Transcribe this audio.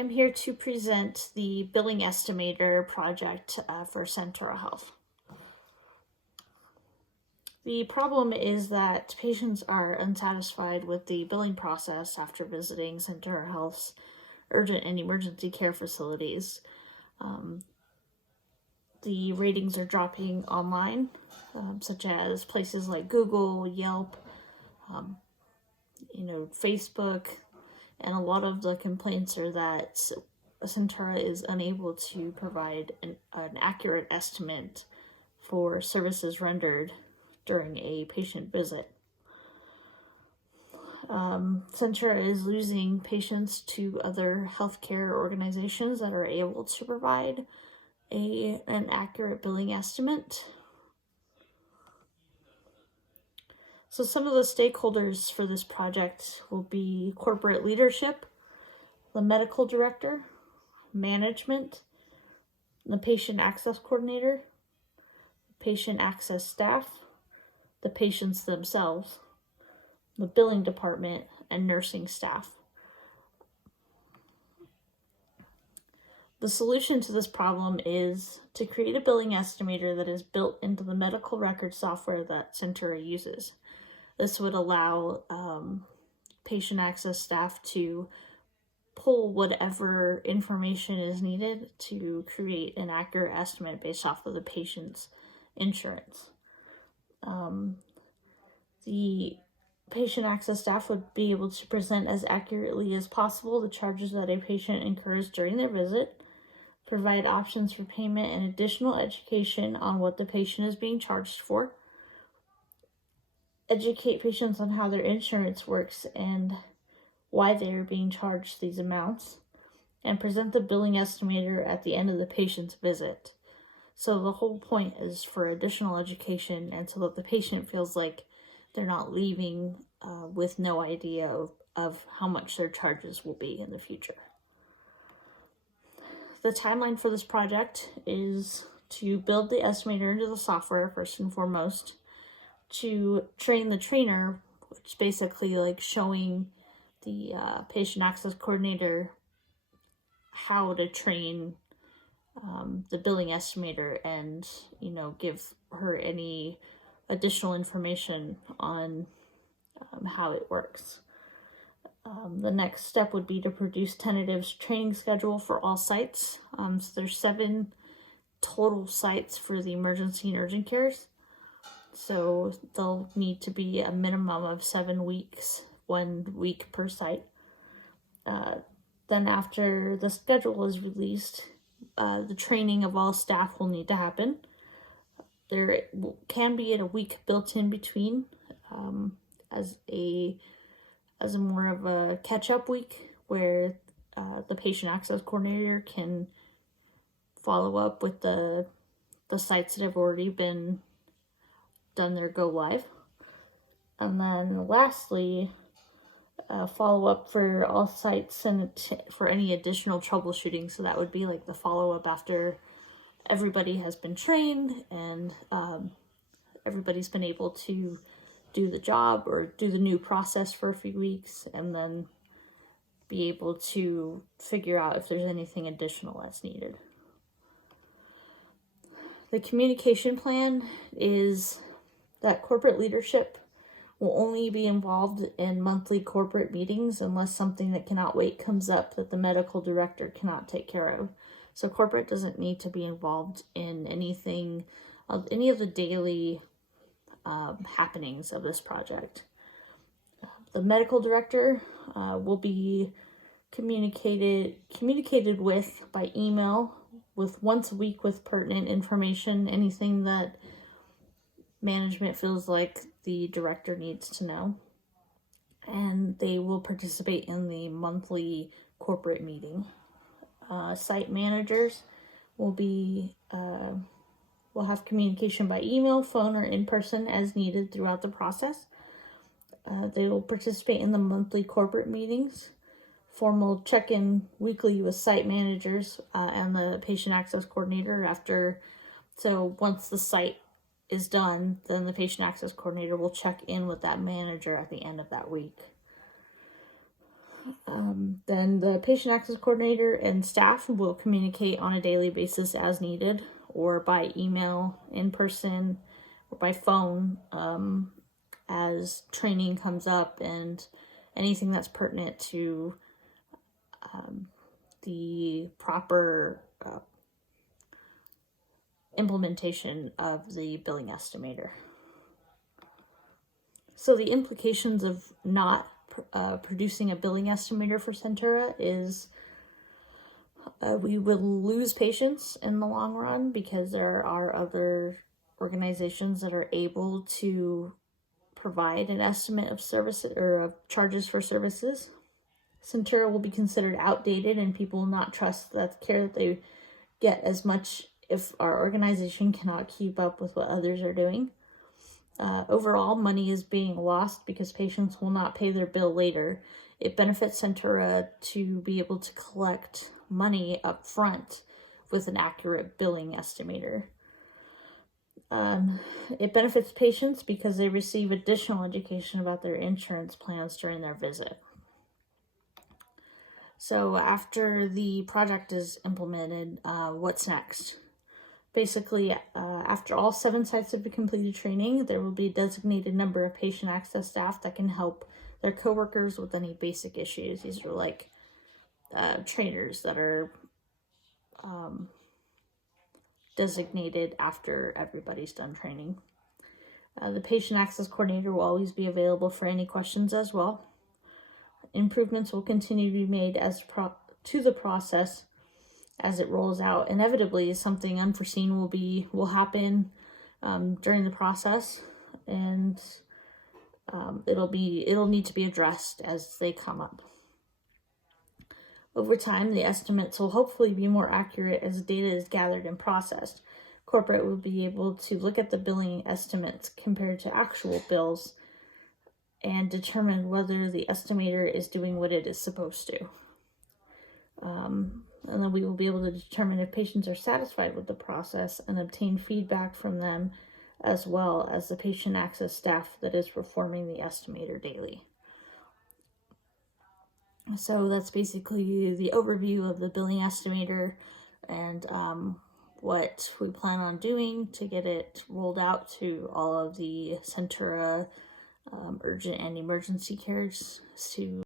I'm here to present the billing estimator project for Centura Health. The problem is that patients are unsatisfied with the billing process after visiting Centura Health's urgent and emergency care facilities. The ratings are dropping online, such as places like Google, Yelp, Facebook, and a lot of the complaints are that Centura is unable to provide an accurate estimate for services rendered during a patient visit. Centura is losing patients to other healthcare organizations that are able to provide an accurate billing estimate. So some of the stakeholders for this project will be corporate leadership, the medical director, management, the patient access coordinator, patient access staff, the patients themselves, the billing department, and nursing staff. The solution to this problem is to create a billing estimator that is built into the medical record software that Centura uses. This would allow patient access staff to pull whatever information is needed to create an accurate estimate based off of the patient's insurance. The patient access staff would be able to present as accurately as possible the charges that a patient incurs during their visit, provide options for payment and additional education on what the patient is being charged for, educate patients on how their insurance works and why they are being charged these amounts, and present the billing estimator at the end of the patient's visit. So the whole point is for additional education and so that the patient feels like they're not leaving with no idea of how much their charges will be in the future. The timeline for this project is to build the estimator into the software first and foremost, to train the trainer, which is basically like showing the patient access coordinator how to train the billing estimator and, give her any additional information on how it works. The next step would be to produce tentative training schedule for all sites. So there's 7 total sites for the emergency and urgent cares. So they'll need to be a minimum of 7 weeks, 1 week per site. Then after the schedule is released, the training of all staff will need to happen. There can be a week built in between as a more of a catch-up week where the patient access coordinator can follow up with the sites that have already been done their go live. And then lastly, follow up for all sites and for any additional troubleshooting. So that would be like the follow-up after everybody has been trained and everybody's been able to do the job or do the new process for a few weeks, and then be able to figure out if there's anything additional that's needed. The communication plan is that corporate leadership will only be involved in monthly corporate meetings unless something that cannot wait comes up that the medical director cannot take care of. So corporate doesn't need to be involved in any of the daily happenings of this project. The medical director will be communicated with by email with once a week with pertinent information, anything that management feels like the director needs to know. And they will participate in the monthly corporate meeting. Site managers will have communication by email, phone, or in person as needed throughout the process. They will participate in the monthly corporate meetings, formal check-in weekly with site managers and the patient access coordinator after. So once the site is done, then the patient access coordinator will check in with that manager at the end of that week. Then the patient access coordinator and staff will communicate on a daily basis as needed, or by email, in person, or by phone, as training comes up and anything that's pertinent to the proper implementation of the billing estimator. So the implications of not producing a billing estimator for Centura is we will lose patients in the long run, because there are other organizations that are able to provide an estimate of services or of charges for services. Centura will be considered outdated, and people will not trust that care that they get as much if our organization cannot keep up with what others are doing. Overall, money is being lost because patients will not pay their bill later. It benefits Centura to be able to collect money up front with an accurate billing estimator. It benefits patients because they receive additional education about their insurance plans during their visit. So after the project is implemented, what's next? Basically, after all 7 sites have completed training, there will be a designated number of patient access staff that can help their coworkers with any basic issues. These are like trainers that are designated after everybody's done training. The patient access coordinator will always be available for any questions as well. Improvements will continue to be made to the process as it rolls out. Inevitably, something unforeseen will happen during the process, and it'll need to be addressed as they come up. Over time, the estimates will hopefully be more accurate as data is gathered and processed. Corporate will be able to look at the billing estimates compared to actual bills and determine whether the estimator is doing what it is supposed to. And then we will be able to determine if patients are satisfied with the process and obtain feedback from them, as well as the patient access staff that is performing the estimator daily. So that's basically the overview of the billing estimator and what we plan on doing to get it rolled out to all of the Centura urgent and emergency cares to